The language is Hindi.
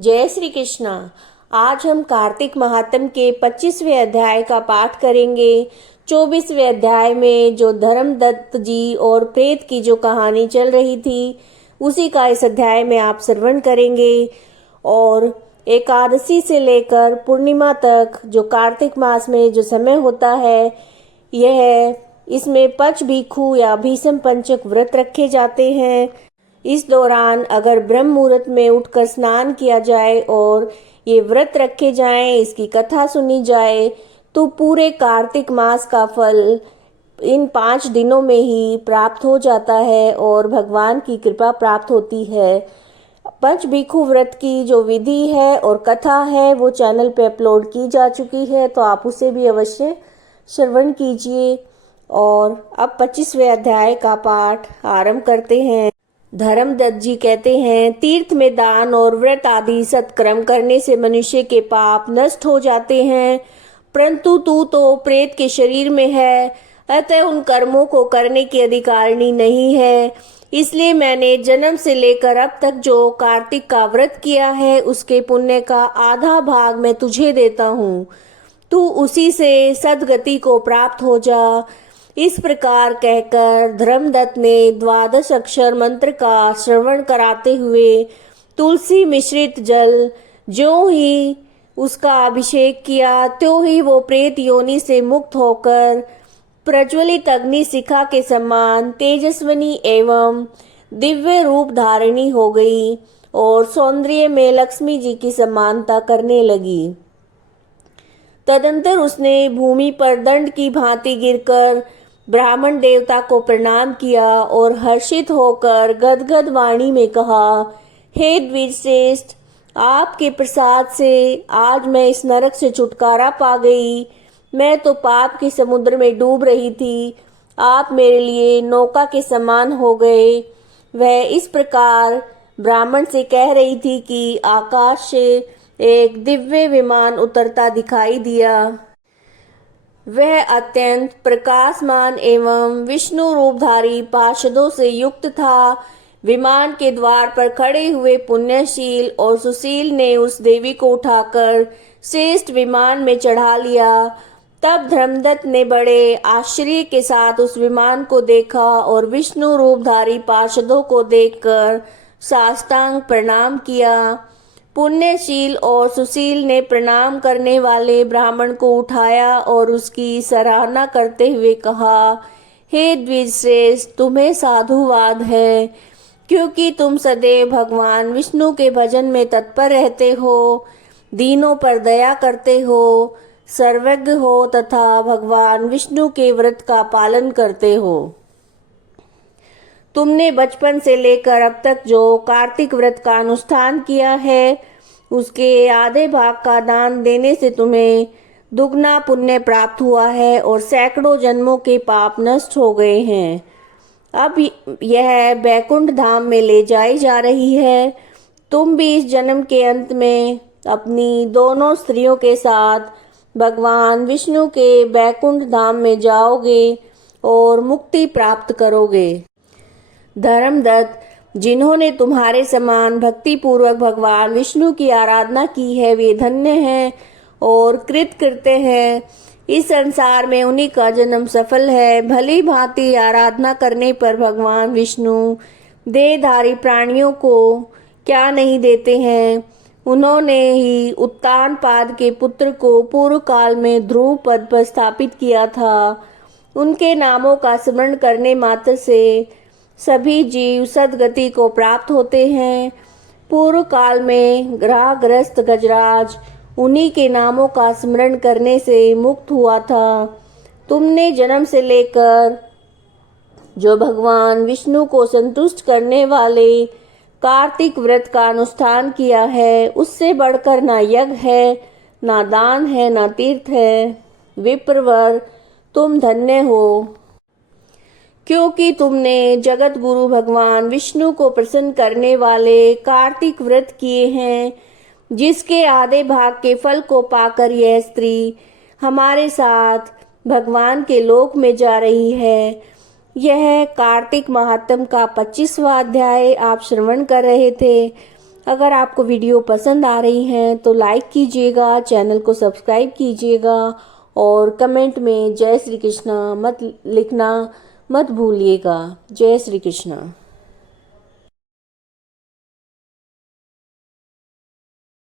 जय श्री कृष्णा। आज हम कार्तिक महात्म के 25वें अध्याय का पाठ करेंगे। 24वें अध्याय में जो धर्मदत्त जी और प्रेत की जो कहानी चल रही थी उसी का इस अध्याय में आप श्रवण करेंगे। और एकादशी से लेकर पूर्णिमा तक जो कार्तिक मास में जो समय होता है यह इसमें पच भिक्षु या भीष्म पंचक व्रत रखे जाते हैं। इस दौरान अगर ब्रह्म मुहूर्त में उठकर स्नान किया जाए और ये व्रत रखे जाएं, इसकी कथा सुनी जाए तो पूरे कार्तिक मास का फल इन 5 दिनों में ही प्राप्त हो जाता है और भगवान की कृपा प्राप्त होती है। पंच भिक्षु व्रत की जो विधि है और कथा है वो चैनल पे अपलोड की जा चुकी है, तो आप उसे भी अवश्य श्रवण कीजिए। और अब 25वें अध्याय का पाठ आरंभ करते हैं। धर्मदत्त जी कहते हैं, तीर्थ में दान और व्रत आदि सत्कर्म करने से मनुष्य के पाप नष्ट हो जाते हैं, परंतु तू तो प्रेत के शरीर में है, अतः उन कर्मों को करने की अधिकारिणी नहीं है। इसलिए मैंने जन्म से लेकर अब तक जो कार्तिक का व्रत किया है उसके पुण्य का आधा भाग मैं तुझे देता हूँ, तू उसी से सद्गति को प्राप्त हो जा। इस प्रकार कहकर धर्मदत्त ने 12 अक्षर मंत्र का श्रवण कराते हुए तुलसी मिश्रित जल जो ही उसका अभिषेक किया त्यों ही वो प्रेत योनि से मुक्त होकर प्रज्वलित अग्नि शिखा के समान तेजस्विनी एवं दिव्य रूप धारिणी हो गई और सौंदर्य में लक्ष्मी जी की समानता करने लगी। तदंतर उसने भूमि पर दंड की भांति गिरकर ब्राह्मण देवता को प्रणाम किया और हर्षित होकर गदगद वाणी में कहा, हे द्विजश्रेष्ठ, आपके प्रसाद से आज मैं इस नरक से छुटकारा पा गई। मैं तो पाप के समुद्र में डूब रही थी, आप मेरे लिए नौका के समान हो गए। वह इस प्रकार ब्राह्मण से कह रही थी कि आकाश से एक दिव्य विमान उतरता दिखाई दिया। वह अत्यंत प्रकाशमान एवं विष्णु रूपधारी पार्षदों से युक्त था। विमान के द्वार पर खड़े हुए पुण्यशील और सुशील ने उस देवी को उठाकर श्रेष्ठ विमान में चढ़ा लिया। तब धर्मदत्त ने बड़े आश्चर्य के साथ उस विमान को देखा और विष्णु रूपधारी पार्षदों को देखकर साष्टांग प्रणाम किया। पुण्यशील और सुशील ने प्रणाम करने वाले ब्राह्मण को उठाया और उसकी सराहना करते हुए कहा, हे द्विजश्रेष्ठ, तुम्हें साधुवाद है, क्योंकि तुम सदैव भगवान विष्णु के भजन में तत्पर रहते हो, दीनों पर दया करते हो, सर्वज्ञ हो तथा भगवान विष्णु के व्रत का पालन करते हो। तुमने बचपन से लेकर अब तक जो कार्तिक व्रत का अनुष्ठान किया है उसके आधे भाग का दान देने से तुम्हें दुगना पुण्य प्राप्त हुआ है और सैकड़ों जन्मों के पाप नष्ट हो गए हैं। अब यह बैकुंठ धाम में ले जाई जा रही है। तुम भी इस जन्म के अंत में अपनी दोनों स्त्रियों के साथ भगवान विष्णु के बैकुंठ धाम में जाओगे और मुक्ति प्राप्त करोगे। धर्मदत्त, जिन्होंने तुम्हारे समान भक्ति पूर्वक भगवान विष्णु की आराधना की है वे धन्य हैं और कृतकृत्य हैं। इस संसार में उन्हीं का जन्म सफल है। भली भांति आराधना करने पर भगवान विष्णु देहधारी प्राणियों को क्या नहीं देते हैं। उन्होंने ही उत्तानपाद के पुत्र को पूर्व काल में ध्रुव पद पर स्थापित किया था। उनके नामों का स्मरण करने मात्र से सभी जीव सद्गति को प्राप्त होते हैं। पूर्व काल में ग्रहग्रस्त गजराज उन्हीं के नामों का स्मरण करने से मुक्त हुआ था। तुमने जन्म से लेकर जो भगवान विष्णु को संतुष्ट करने वाले कार्तिक व्रत का अनुष्ठान किया है उससे बढ़कर ना यज्ञ है, ना दान है, ना तीर्थ है। विप्रवर, तुम धन्य हो, क्योंकि तुमने जगत गुरु भगवान विष्णु को प्रसन्न करने वाले कार्तिक व्रत किए हैं, जिसके आधे भाग के फल को पाकर यह स्त्री हमारे साथ भगवान के लोक में जा रही है। यह कार्तिक महात्म का 25वां अध्याय आप श्रवण कर रहे थे। अगर आपको वीडियो पसंद आ रही है तो लाइक कीजिएगा, चैनल को सब्सक्राइब कीजिएगा और कमेंट में जय श्री कृष्णा मत लिखना मत भूलिएगा। जय श्री कृष्णा।